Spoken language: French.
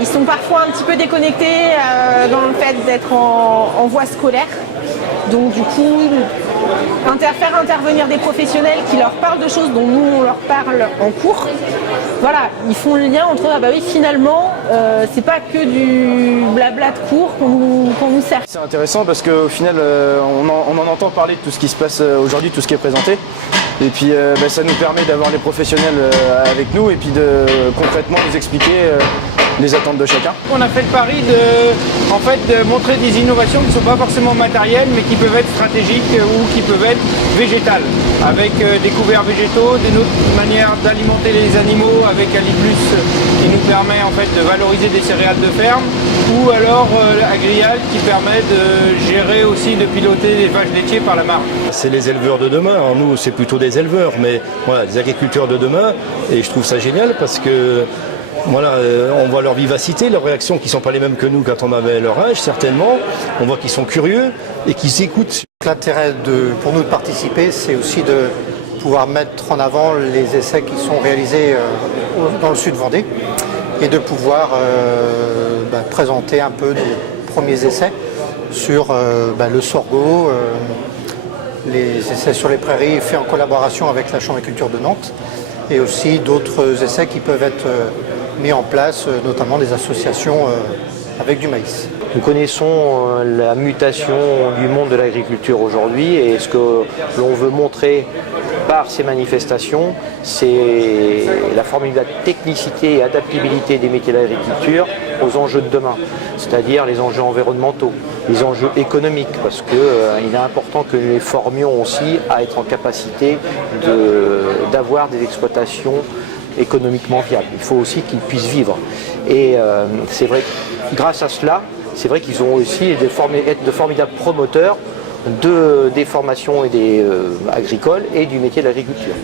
Ils sont parfois un petit peu déconnectés dans le fait d'être en voie scolaire. Donc du coup, faire intervenir des professionnels qui leur parlent de choses dont nous on leur parle en cours. Voilà, ils font le lien entre ah bah oui finalement c'est pas que du blabla de cours qu'on nous sert. C'est intéressant parce qu'au final on en entend parler de tout ce qui se passe aujourd'hui, tout ce qui est présenté. Et puis ça nous permet d'avoir les professionnels avec nous et puis de concrètement nous expliquer les attentes de chacun. On a fait le pari de montrer des innovations qui ne sont pas forcément matérielles mais qui peuvent être stratégiques ou qui peuvent être végétales, avec des couverts végétaux, des autres manières d'alimenter les animaux avec Aliplus qui nous permet en fait de valoriser des céréales de ferme, ou alors Agrial qui permet de gérer aussi, de piloter les vaches laitiers par la marque. C'est les éleveurs de demain, alors nous c'est plutôt des éleveurs, mais voilà, des agriculteurs de demain, et je trouve ça génial parce que voilà, on voit leur vivacité, leurs réactions qui ne sont pas les mêmes que nous quand on avait leur âge, certainement. On voit qu'ils sont curieux et qu'ils écoutent. L'intérêt pour nous de participer, c'est aussi de pouvoir mettre en avant les essais qui sont réalisés dans le sud Vendée et de pouvoir présenter un peu nos premiers essais sur le sorgho, les essais sur les prairies faits en collaboration avec la Chambre de culture de Nantes, et aussi d'autres essais qui peuvent être mis en place, notamment des associations avec du maïs. Nous connaissons la mutation du monde de l'agriculture aujourd'hui, et ce que l'on veut montrer par ces manifestations, c'est la formidable technicité et adaptabilité des métiers de l'agriculture aux enjeux de demain, c'est-à-dire les enjeux environnementaux, les enjeux économiques, parce qu'il est important que nous les formions aussi à être en capacité d'avoir des exploitations économiquement viables. Il faut aussi qu'ils puissent vivre. Et c'est vrai que grâce à cela, c'est vrai qu'ils ont aussi être de formidables promoteurs des formations agricoles et du métier de l'agriculture.